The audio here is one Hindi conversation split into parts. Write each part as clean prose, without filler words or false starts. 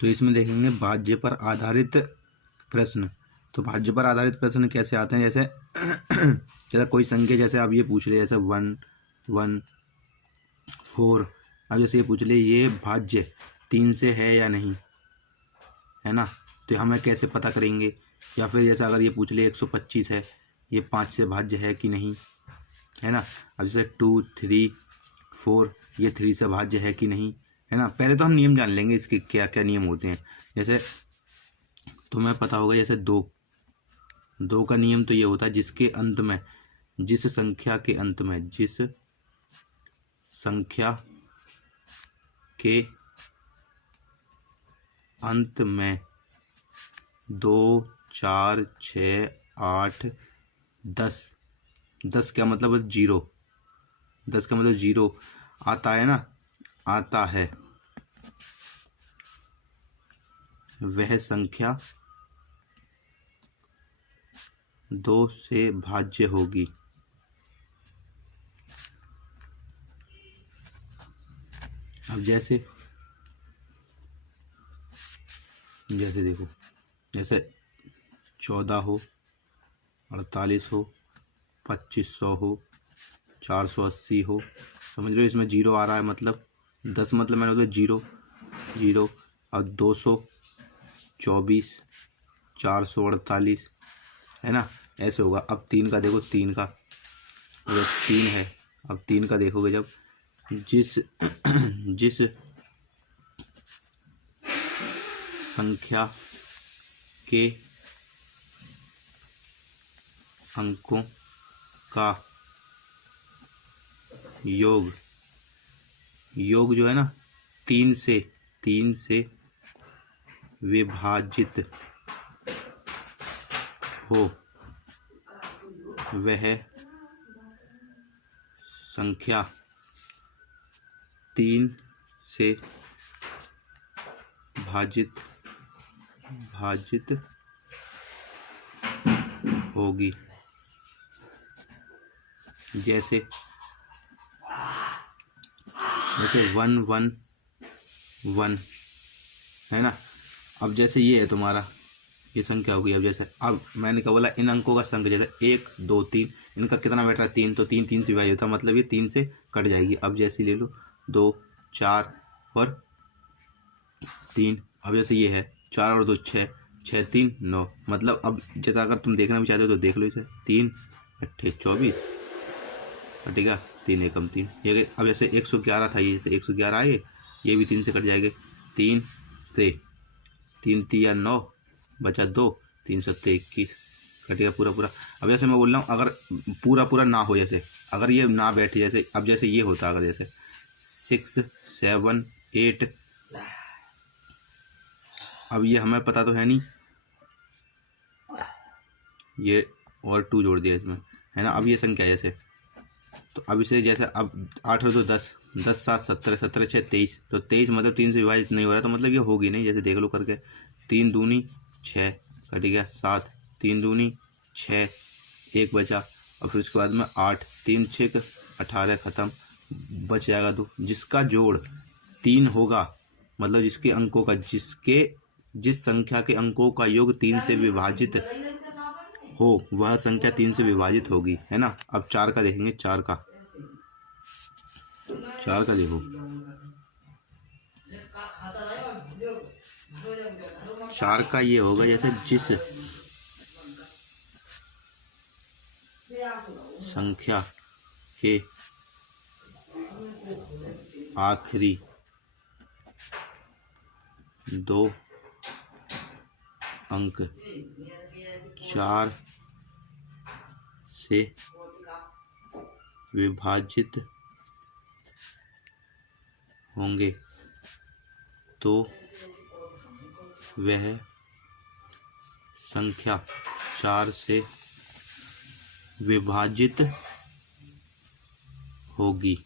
तो इसमें देखेंगे भाज्य पर आधारित प्रश्न। तो भाज्य पर आधारित प्रश्न कैसे आते हैं, जैसे जैसे कोई संख्या, जैसे आप ये पूछ रहे, जैसे 1 1 4। अब जैसे ये पूछ ले ये भाज्य 3 से है या नहीं, है ना, तो हमें कैसे पता करेंगे। या फिर जैसे अगर ये पूछ ले 125 है, ये 5 से भाज्य है कि नहीं, है ना। अब जैसे 2 3 4, ये 3 से भाज्य है कि नहीं, है ना। पहले तो हम नियम जान लेंगे इसके क्या क्या नियम होते हैं। जैसे तुम्हें पता होगा, जैसे 2 का नियम तो ये होता है जिसके अंत में, जिस संख्या के अंत में, जिस संख्या के अंत में 2 4 6 8 10, 10 का मतलब 0, 10 का मतलब 0 आता है ना, आता है, वह संख्या 2 से भाज्य होगी। अब जैसे देखो, जैसे 14 हो, 48 हो, 2500 हो, 480 हो, समझ लो इसमें 0 आ रहा है, मतलब 10 मतलब मैंने बोला 0 0। अब 224, 448, है ना, ऐसे होगा। अब 3 का देखो, 3 का जब 3 है, अब 3 का देखोगे जब जिस जिस संख्या के अंकों का योग जो है ना 3 से विभाजित हो, वह संख्या 3 से भाजित होगी। जैसे 1 1 1, है ना। अब जैसे ये है तुम्हारा, ये संख्या होगी। अब जैसे अब मैंने क्या बोला, इन अंकों का संख्या, जैसे 1 2 3, इनका कितना बैठ रहा है 3, तो 3 3 से विभाजित होता है, मतलब ये 3 से कट जाएगी। अब जैसे ले लो 2 4 और 3। अब जैसे ये है 4 और 2 6, 6 3 9, मतलब अब जैसा अगर तुम देखना भी चाहते हो तो देख लो, इसे 3 8 24, ठीक है, 3 एकम 3 ये। अब जैसे 111 था, ये 111 आए, ये भी 3 से कट जाएंगे, 3 से 3 3 9 बचा 2, 3 7 21, कटेगा पूरा। अब जैसे मैं बोल रहा हूँ, अगर पूरा ना हो, जैसे अगर ये ना बैठे, जैसे अब जैसे ये होता, अगर जैसे 6 7 8, अब ये हमें पता तो है नहीं, ये और 2 जोड़ दिया इसमें, है ना। अब ये संख्या जैसे, तो अब इसे जैसे अब 8 और 2 10, 10 7 17, 17 6 23, तो 23 मतलब 3 से विभाजित नहीं हो रहा, तो मतलब ये होगी नहीं। जैसे देख लो करके, 3 दूनी 6, कट गया 7, 3 दूनी 6, 1 बचा, और फिर उसके बाद में 8, 3 6 18, ख़त्म, बच जाएगा 2। जिसका जोड़ 3 होगा, मतलब जिसके अंकों का, जिस संख्या के अंकों का योग 3 से विभाजित हो, वह संख्या 3 से विभाजित होगी, है ना। अब 4 का देखेंगे, 4 का देखो, 4 का ये होगा, जैसे जिस संख्या के आखिरी 2 अंक 4 से विभाजित होंगे, तो वह संख्या 4 से विभाजित होगी।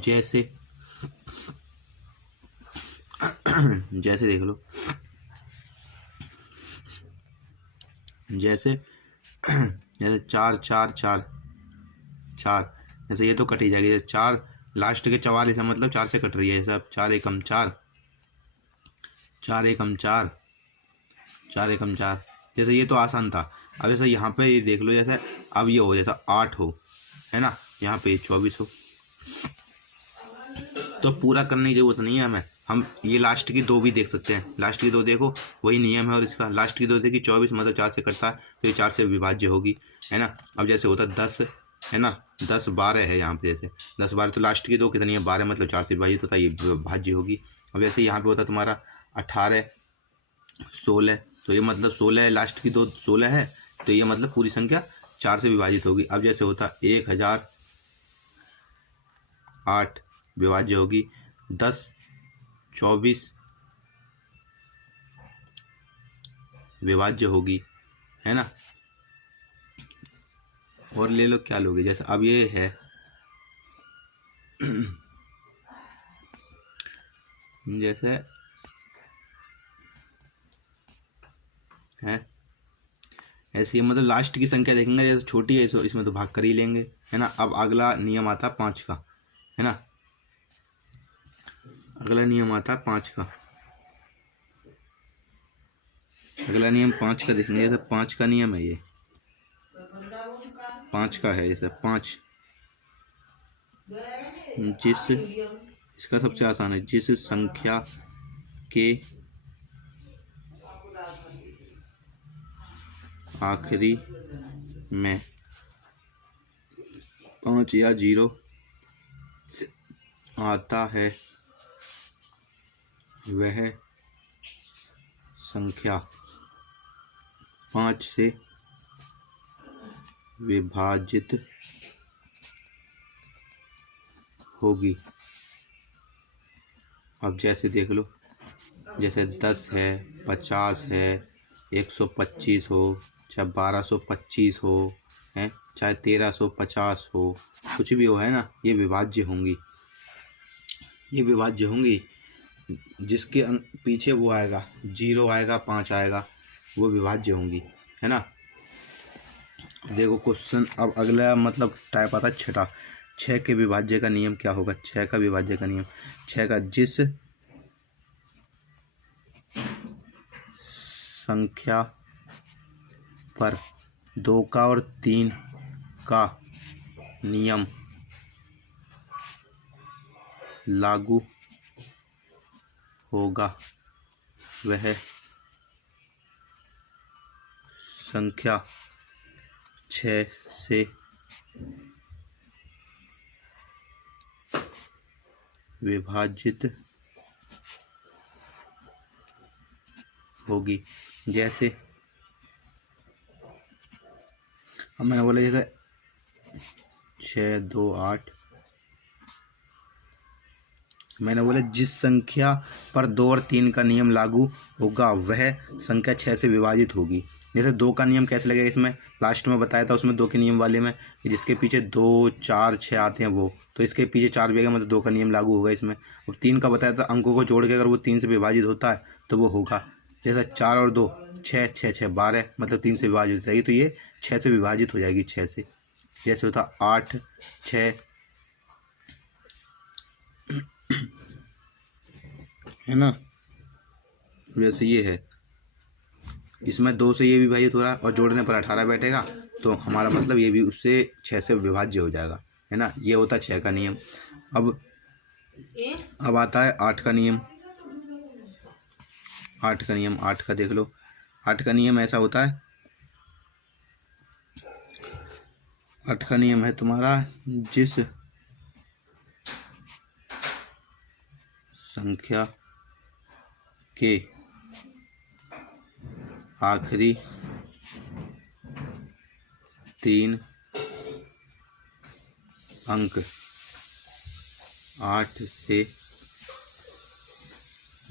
जैसे देख लो, जैसे 4 4 4 4, जैसे ये तो कट ही जाएगी, 4 लास्ट के 44 है, मतलब 4 से कट रही है सब। 4 एकम 4, 4 एकम 4, 4 एकम 4। जैसे ये तो आसान था। अब जैसे यहाँ पे ये देख लो, जैसे अब ये हो जैसा 8 हो, है ना, यहाँ पे 24 हो। तो पूरा करने की जरूरत नहीं है हमें, हम ये लास्ट की 2 भी देख सकते हैं। लास्ट की 2 देखो, वही नियम है। और इसका लास्ट की 2 देखी 24, मतलब 4 से कटता है, तो ये 4 से विभाज्य होगी, है ना। अब जैसे होता 10, है ना, 10 12 है यहाँ पे, जैसे 10 12, तो लास्ट की 2 कितनी है, 12, मतलब 4 से विभाजित होता है, ये भाज्य होगी। अब जैसे यहाँ पे होता तुम्हारा 18 16, तो ये मतलब 16 है, लास्ट की 2 16 है, तो ये मतलब पूरी संख्या 4 से विभाजित होगी। अब जैसे होता 1008 विभाज्य होगी, 10 24 विभाज्य होगी, है ना। और ले लो, क्या लोगे, जैसे अब ये है जैसे है ऐसे ही, मतलब लास्ट की संख्या देखेंगे, जैसे छोटी है इसमें तो भाग कर ही लेंगे, है ना। अब अगला नियम आता है 5 का, है ना। अगला नियम आता है 5 का। अगला नियम 5 का देखेंगे, जैसे 5 का नियम है, ये 5 का है, जैसे 5, जिस इसका सबसे आसान है, जिस संख्या के आखिरी में 5 या 0 आता है, वह संख्या 5 से विभाजित होगी। अब जैसे देख लो, जैसे 10 है, 50 है, 125 हो, चाहे 1225 हो, है, चाहे 1350 हो, कुछ भी हो, है ना, ये विभाज्य होंगी। ये विभाज्य होंगी, जिसके पीछे वो आएगा 0 आएगा, 5 आएगा, वो विभाज्य होंगी, है ना। देखो क्वेश्चन, अब अगला मतलब टाइप आता है 6 के विभाज्य का नियम क्या होगा। 6 का विभाज्य का नियम, 6 का, जिस संख्या पर 2 का और 3 का नियम लागू होगा, वह संख्या 6 से विभाजित होगी। जैसे अब मैंने बोला, जैसे 6 2 8, मैंने बोला जिस संख्या पर 2 और 3 का नियम लागू होगा, वह संख्या 6 से विभाजित होगी। जैसे 2 का नियम कैसे लगेगा, इसमें लास्ट में बताया था, उसमें 2 के नियम वाले में कि जिसके पीछे 2 4 6 आते हैं वो, तो इसके पीछे 4 भी आएगा, मतलब 2 का नियम लागू होगा इसमें। और 3 का बताया था, अंकों को जोड़ के अगर वो 3 से विभाजित होता है तो वो होगा। जैसा 4 और 2 6 6 6 12, मतलब 3 से विभाजित हो जाएगी, तो ये 6 से विभाजित हो जाएगी, 6 से। जैसे होता 8 6, है ना। वैसे ये है, इसमें 2 से ये विभाजित हो रहा है और जोड़ने पर 18 बैठेगा, तो हमारा मतलब ये भी उससे 6 से विभाज्य हो जाएगा, है ना। ये होता है 6 का नियम। अब आता है 8 का नियम। 8 का नियम, 8 का देख लो। 8 का नियम ऐसा होता है, 8 का नियम है तुम्हारा, जिस संख्या के आखिरी 3 अंक 8 से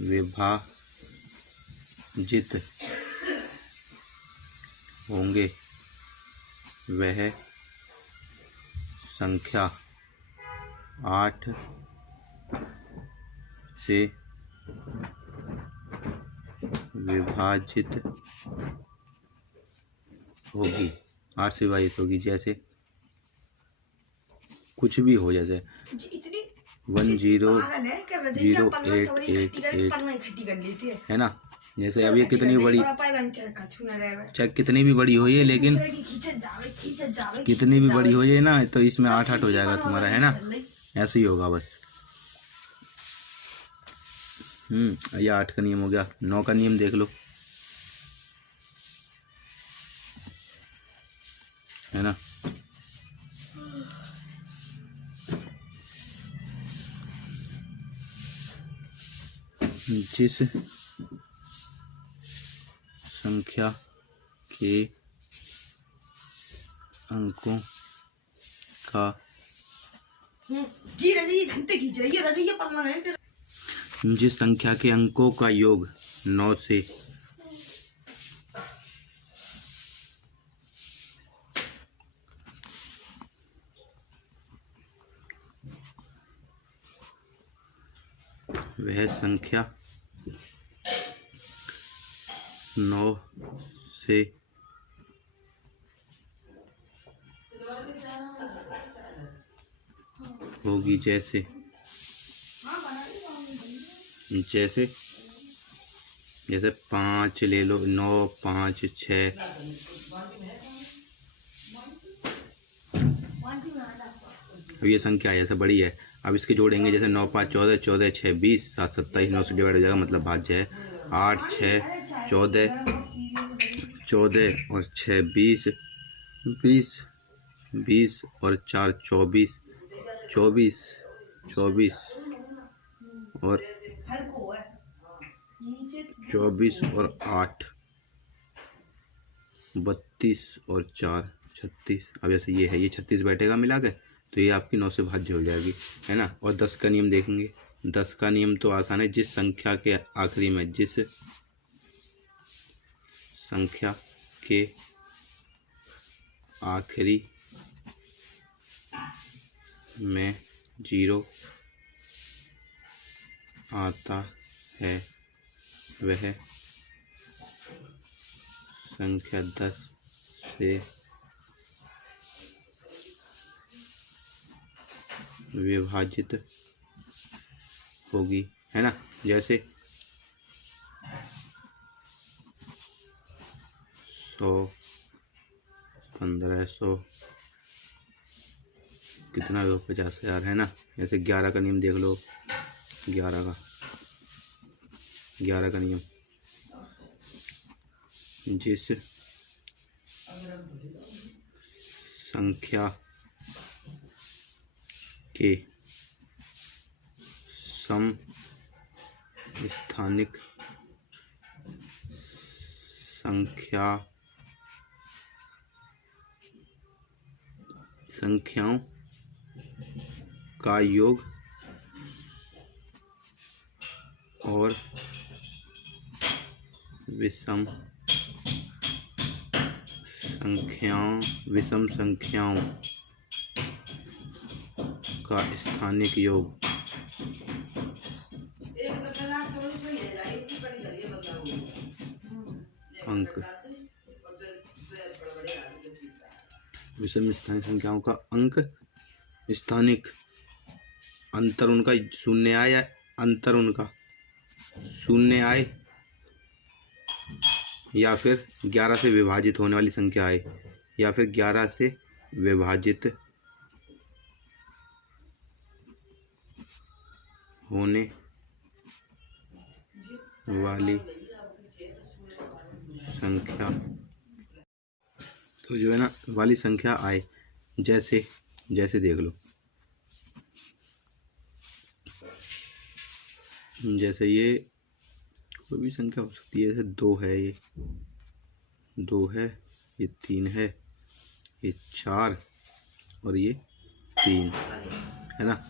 विभाजित होंगे, वह संख्या 8 से विभाजित होगी, 8 से विभाजित होगी। जैसे कुछ भी हो, जैसे 100888 है ना। जैसे अब ये कितनी बड़ी, चाहे कितनी भी बड़ी हो ये, लेकिन कितनी भी बड़ी हो ये ना, तो इसमें 8 हो जाएगा तुम्हारा, है ना। ऐसे ही होगा बस। ये 8 का नियम हो गया। 9 का नियम देख लो, है ना। जिस संख्या के अंकों का जिस संख्या के अंकों का योग 9 से वह संख्या 9 से होगी। जैसे जैसे जैसे 5 ले लो, 9, 5, 6, अब ये संख्या ऐसे बड़ी है। अब इसके जोड़ेंगे, जैसे 9, 5, 14, 14, 6, 20, 7, 27, 9 से डिवाइड हो जाएगा, मतलब भाज्य है। 8, 6, 14, 14 और 6, 20, 20, 20 और 4, 24, 24, 24 और 24 और 8, 32 और 4, 36। अब जैसे ये है, ये 36 बैठेगा मिला के, तो ये आपकी 9 से भाज्य हो जाएगी, है ना। और 10 का नियम देखेंगे। 10 का नियम तो आसान है। जिस संख्या के आखिरी में, जिस संख्या के आखिरी में 0 आता है, वह संख्या 10 से विभाजित होगी, है ना। जैसे 100, 1500, कितना भी हो, 50,000, है ना। जैसे 11 का नियम देख लो। 11 का नियम, जिस संख्या के समस्थानिक संख्याओं का योग और विषम संख्याओं का स्थानिक योग अंक, विषम स्थानिक संख्याओं का अंक स्थानिक, अंतर उनका शून्य आए या अंतर उनका शून्य आए, या फिर 11 से विभाजित होने वाली संख्या आए, या फिर 11 से विभाजित होने वाली संख्या, तो जो है ना वाली संख्या आए। जैसे देख लो, जैसे ये कोई भी संख्या हो सकती है। जैसे 2 है, ये 2 है, ये 3 है, ये 4 और ये 3, है ना।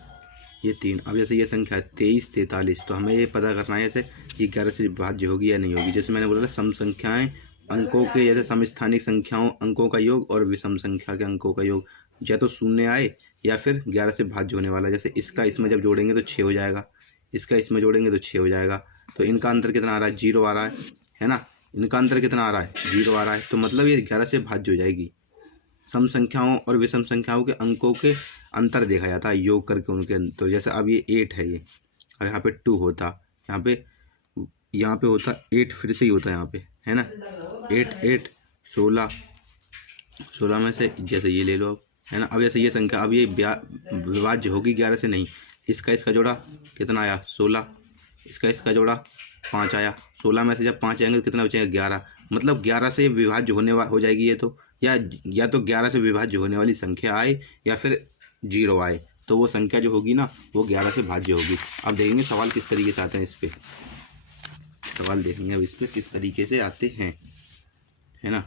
ये 3। अब जैसे ये संख्या है 23, 43, तो हमें ये पता करना है जैसे ये 11 से भाज्य होगी या नहीं होगी। जैसे मैंने बोला था, सम संख्याएं अंकों के, जैसे समस्थानिक संख्याओं अंकों का योग और विषम संख्या के अंकों का योग, या तो शून्य आए या फिर 11 से भाज्य होने वाला। जैसे इसका इसमें जब जोड़ेंगे तो 6 हो जाएगा, इसका इसमें जोड़ेंगे तो 6 हो जाएगा। तो इनका अंतर कितना आ रहा है? 0 आ रहा है ना। इनका अंतर कितना आ रहा है? 0 आ रहा है। तो मतलब ये 11 से भाज्य हो जाएगी, सम संख्याओं और विषम संख्याओं के अंकों के अंतर देखा जाता है योग करके उनके। तो जैसे अब ये 8 है, ये अब यहाँ पे 2 होता, यहाँ पे होता 8, फिर से ही होता यहाँ पे, है ना। 8 8 16, 16 में से जैसे ये ले लो अब, है ना। अब जैसे ये संख्या अब ये विभाज्य होगी 11 से नहीं, इसका जोड़ा कितना आया 16, इसका जोड़ा 5 आया। 16 में से जब 5 आएंगे तो कितना बचेगा 11, मतलब 11 से विभाज्य हो जाएगी ये तो, या तो 11 से विभाज्य होने वाली संख्या आए या फिर 0 आए, तो वो संख्या जो होगी ना वो 11 से भाज्य होगी। अब देखेंगे सवाल किस तरीके से आते हैं, इस पर सवाल देखेंगे अब इस पर किस तरीके से आते हैं, है ना।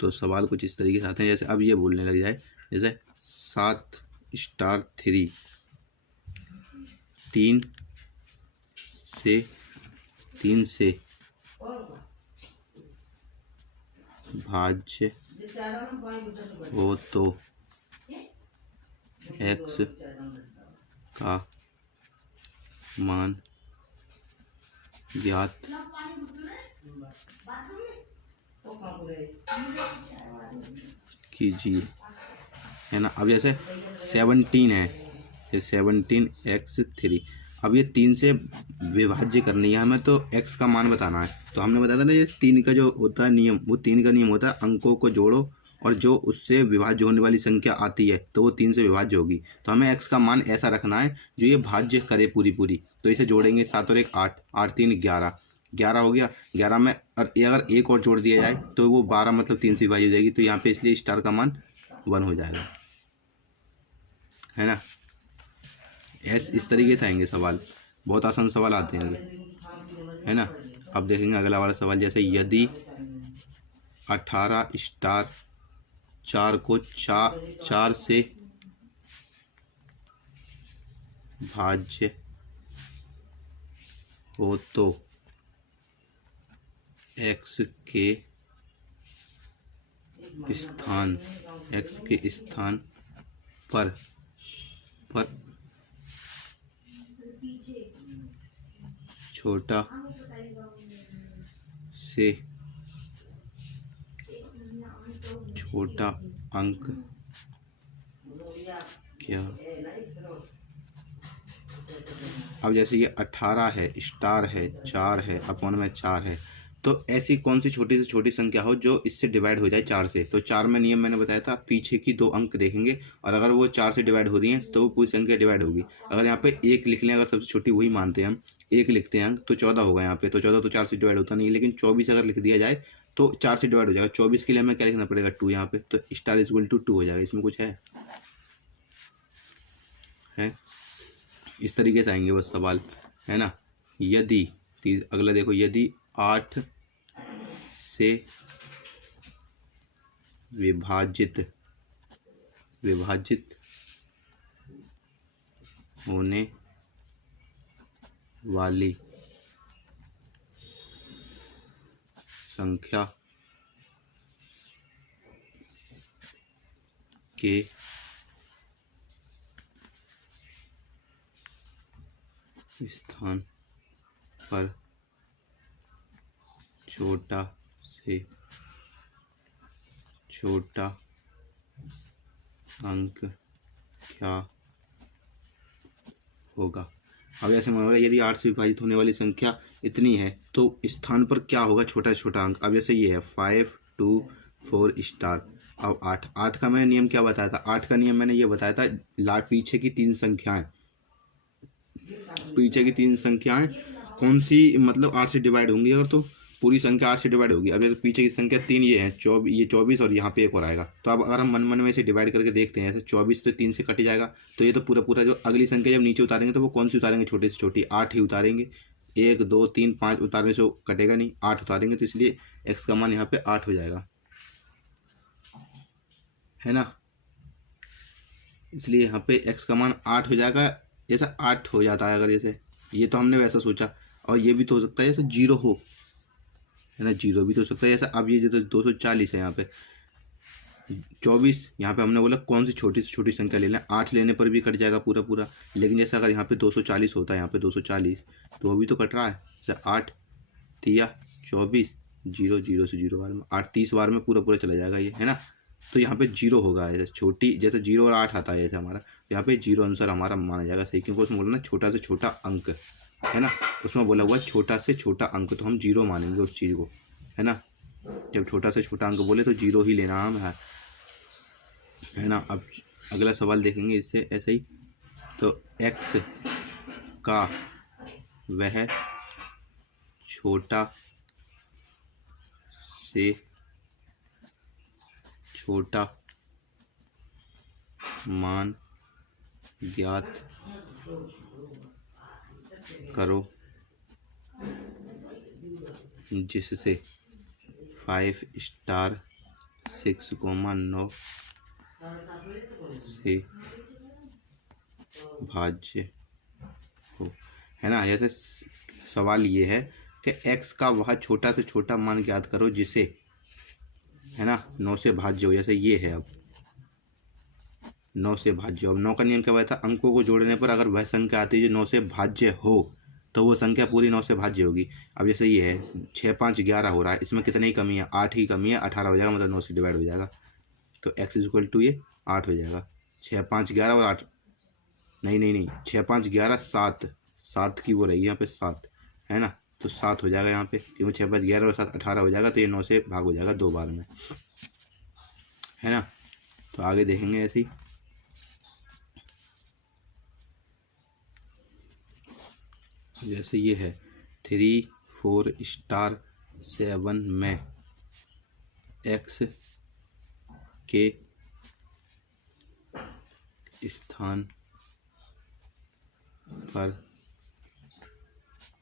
तो सवाल कुछ इस तरीके से आते हैं, जैसे अब ये बोलने लग जाए, जैसे 7 स्टार 3 3 से भाज्य हो तो x का मान ज्ञात कीजिए, है ना। अब जैसे 17 है, ये 17x3, अब ये 3 से विभाज्य करनी है हमें, तो x का मान बताना है। तो हमने बताया था ना, ये 3 का जो होता है नियम, वो 3 का नियम होता है अंकों को जोड़ो और जो उससे विभाज्य होने वाली संख्या आती है तो वो 3 से विभाज्य होगी। तो हमें x का मान ऐसा रखना है जो ये भाज्य करे पूरी। तो इसे जोड़ेंगे, 7 और 1 8, 8 3 11 हो गया। 11 में अगर एक और जोड़ दिया जाए तो वो 12, मतलब 3 से विभाज्य हो जाएगी। तो यहाँ पे इसलिए स्टार का मान 1 हो जाएगा, है ना। इस तरीके से आएंगे सवाल, बहुत आसान सवाल आते हैं ये, है ना। अब देखेंगे अगला वाला सवाल, जैसे यदि 18 स्टार 4 को 4 से भाज्य हो तो x के स्थान पर छोटा से छोटा अंक क्या। अब जैसे ये 18 है, स्टार है, 4 है, अपॉन में 4 है, तो ऐसी कौन सी छोटी से छोटी संख्या हो जो इससे डिवाइड हो जाए 4 से। तो 4 में नियम मैंने बताया था, पीछे की 2 अंक देखेंगे और अगर वो 4 से डिवाइड हो रही हैं तो वो पूरी संख्या डिवाइड होगी। अगर यहाँ पे 1 लिख लें, अगर सबसे छोटी वही मानते हैं हम, 1 लिखते हैं अंक, तो 14 होगा यहाँ पे। तो 14 तो 4 से डिवाइड होता नहीं है, लेकिन 24 अगर लिख दिया जाए तो 4 से डिवाइड हो जाएगा। 24 के लिए हमें क्या लिखना पड़ेगा 2 यहाँ पे, तो स्टार इक्वल टू 2 हो जाएगा। इसमें कुछ है इस तरीके से आएंगे बस सवाल, है ना। यदि अगला देखो, यदि 8 से विभाजित होने वाली संख्या के स्थान पर छोटा से छोटा अंक क्या होगा। अब ऐसे मान लो यदि 8 से विभाजित होने वाली संख्या इतनी है तो स्थान पर क्या होगा छोटा से छोटा अंक। अब जैसे ये है 5 2 4 स्टार। अब 8 का मैंने नियम क्या बताया था, 8 का नियम मैंने ये बताया था, पीछे की 3 संख्याएं कौन सी, मतलब 8 से डिवाइड होंगी अगर, तो पूरी संख्या 8 से डिवाइड होगी। अब पीछे की संख्या 3 ये है, 24 और यहाँ पे 1 और आएगा। तो अब अगर हम मन में से डिवाइड करके देखते हैं, ऐसे 24 तो 3 से कट जाएगा, तो ये तो पूरा जो अगली संख्या जब नीचे उतारेंगे तो वो कौन सी उतारेंगे, छोटी से छोटी 8 ही उतारेंगे। 1 2 3 5 उतारने से कटेगा नहीं, 8 उतारेंगे, तो इसलिए x का मान यहाँ पे 8 हो जाएगा, है ना। इसलिए यहाँ पे x का मान 8 हो जाएगा, जैसा 8 हो जाता है अगर जैसे, ये तो हमने वैसा सोचा। और ये भी तो हो सकता है जैसे 0 हो, है ना, 0 भी तो हो सकता है। जैसा अब ये जो 240 है, यहाँ पे 24, यहाँ पे हमने बोला कौन सी छोटी से छोटी संख्या लेना है, 8 लेने पर भी कट जाएगा पूरा। लेकिन जैसा अगर यहाँ पे 240 होता है, यहाँ पे 240, तो वो भी तो कट रहा है। जैसे 8 3 24, जीरो, जीरो से जीरो बार में 8, 30 बार में पूरा पूरा चला जाएगा ये, है ना। तो यहाँ पे जीरो होगा, जैसे छोटी, जैसे जीरो और 8 आता है जैसे हमारा, यहाँ पे जीरो आंसर हमारा माना जाएगा सही, क्योंकि उसमें बोला ना छोटा से छोटा अंक, है ना। उसमें बोला हुआ छोटा से छोटा अंक, तो हम जीरो मानेंगे उस चीज़ को, है ना। जब छोटा से छोटा अंक बोले तो जीरो ही लेना हम है ना। अब अगला सवाल देखेंगे इससे ऐसे ही। तो x का वह छोटा से छोटा मान ज्ञात करो जिससे 5 स्टार 6,9 से भाज्य हो, है ना। जैसे सवाल ये है कि x का वह छोटा से छोटा मान ज्ञात करो जिसे, है ना, 9 से भाज्य हो। जैसे ये है, अब 9 से भाज्य हो। अब 9 का नियम क्या था, अंकों को जोड़ने पर अगर वह संख्या आती है जो 9 से भाज्य हो तो वो संख्या पूरी 9 से भाज्य होगी। अब जैसे ये है 6, 5, 11 हो रहा है, इसमें कितनी ही कमी है, 8 ही कमी है, 18 हो जाएगा, मतलब 9 से डिवाइड हो जाएगा। तो x इक्वल टू ये 8 हो जाएगा। 6, 5, 11 और 8, नहीं 6, 5, 11, 7 की वो रही यहाँ पे 7, है ना। तो 7 हो जाएगा यहाँ पे, क्योंकि 6, 5, 11 और 7 18 हो जाएगा, तो ये 9 से भाग हो जाएगा 2 बार में, है ना। तो आगे देखेंगे ऐसे ही। जैसे ये है 3, 4 स्टार 7 में x के स्थान पर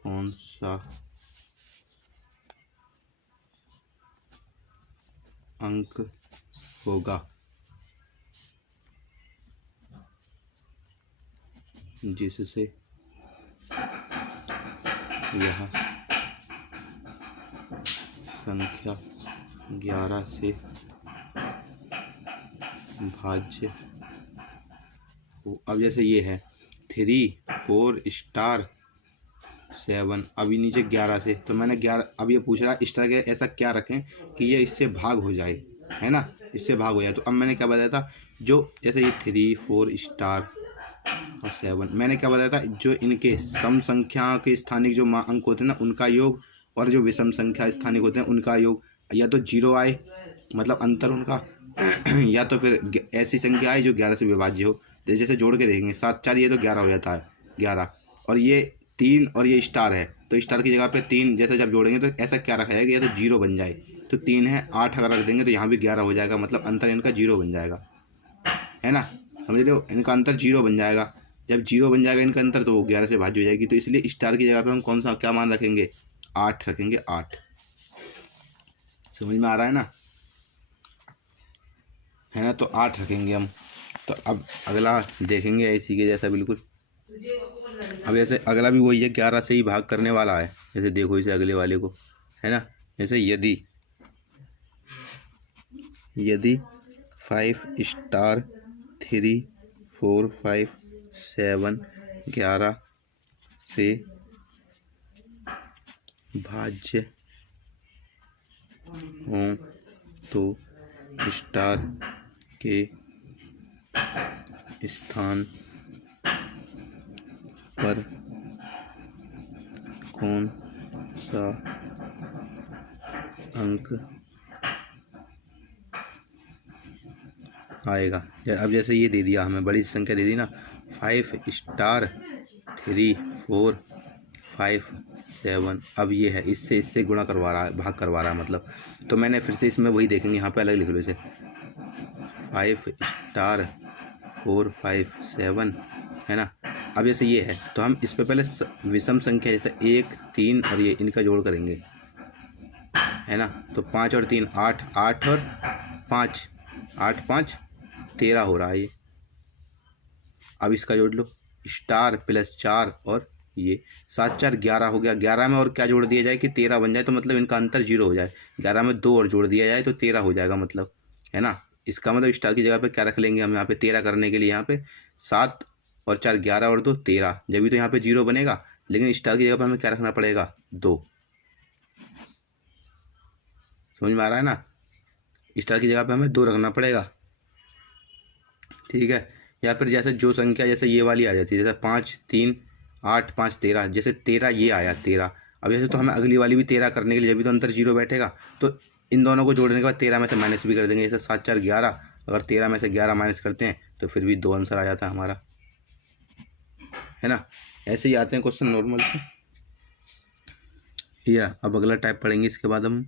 कौन सा अंक होगा जिससे यह संख्या 11 से भाज्य हो। अब जैसे ये है 3, 4 स्टार 7, अभी नीचे 11 से, तो मैंने 11, अब ये पूछ रहा है इस तरह के ऐसा क्या रखें कि ये इससे भाग हो जाए, है ना, इससे भाग हो जाए। तो अब मैंने क्या बताया था, जो जैसे ये 3, 4 स्टार और 7, मैंने क्या बताया था, जो इनके सम संख्या के स्थानिक जो अंक होते हैं ना उनका योग, और जो विषम संख्या स्थानिक होते हैं उनका योग, या तो जीरो आए मतलब अंतर उनका या तो फिर ऐसी संख्या आए जो 11 से विभाज्य हो। जैसे जोड़ के देखेंगे 7, 4, ये तो 11 हो जाता है 11, और ये 3 और ये स्टार है, तो स्टार की जगह पे 3 जैसे जब जोड़ेंगे तो ऐसा क्या रखा जाएगा, या तो जीरो बन जाए, तो 3 है 8 अगर रख देंगे तो यहाँ भी 11 हो जाएगा, मतलब अंतर इनका जीरो बन जाएगा, है ना, समझ रहे हो, इनका अंतर जीरो बन जाएगा। जब जीरो बन जाएगा इनका अंतर तो वो 11 से भाज्य हो जाएगी, तो इसलिए स्टार की जगह पे हम कौन सा क्या मान रखेंगे, 8 रखेंगे, 8। समझ में आ रहा है ना, है ना। तो 8 रखेंगे हम। तो अब अगला देखेंगे इसी के जैसा बिल्कुल। अब ऐसे अगला भी वही है, 11 से ही भाग करने वाला है। जैसे देखो इसे अगले वाले को, है ना। जैसे यदि 5 स्टार 3, 4, 5, 7, 11 से भाज्य हों तो स्टार के स्थान पर कौन सा अंक आएगा। अब जैसे ये दे दिया हमें, बड़ी संख्या दे दी ना, 5 स्टार 3, 4, 5, 7, अब ये है इससे गुणा करवा रहा है, भाग करवा रहा है मतलब। तो मैंने फिर से इसमें वही देखेंगे, यहाँ पे अलग लिख लो इसे, 5 स्टार 4, 5, 7, है ना। अब जैसे ये है तो हम इस पे पहले विषम संख्या जैसे 1, 3 और ये इनका जोड़ करेंगे, है ना। तो 5 और 3 8, 8 और 5, 8, 5, 13 हो रहा है ये। अब इसका जोड़ लो, स्टार प्लस 4 और ये 7, 4, 11 हो गया। 11 में और क्या जोड़ दिया जाए कि 13 बन जाए, तो मतलब इनका अंतर 0 हो जाए। 11 में 2 और जोड़ दिया जाए तो 13 हो जाएगा मतलब, है ना। इसका मतलब स्टार की जगह पे क्या रख लेंगे हम यहाँ पे, 13 करने के लिए यहाँ पे 7 और 4 11 और 2 13, जब भी तो यहाँ पे 0 बनेगा। लेकिन स्टार की जगह पे हमें क्या रखना पड़ेगा, 2। समझ में आ रहा है ना। स्टार की जगह पे हमें 2 रखना पड़ेगा, ठीक है। या फिर जैसे जो संख्या जैसे ये वाली आ जाती है, जैसे 5 3 8 5 13, जैसे 13 ये आया 13। अब जैसे तो हमें अगली वाली भी 13 करने के लिए जब भी तो अंदर 0 बैठेगा, तो इन दोनों को जोड़ने के बाद 13 में से माइनस भी कर देंगे। जैसे 7 4 11, अगर 13 में से 11 माइनस करते हैं तो फिर भी 2 आंसर आ जाता है हमारा, है ना। ऐसे ही आते हैं क्वेश्चन नॉर्मल से। या अब अगला टाइप पढ़ेंगे इसके बाद हम।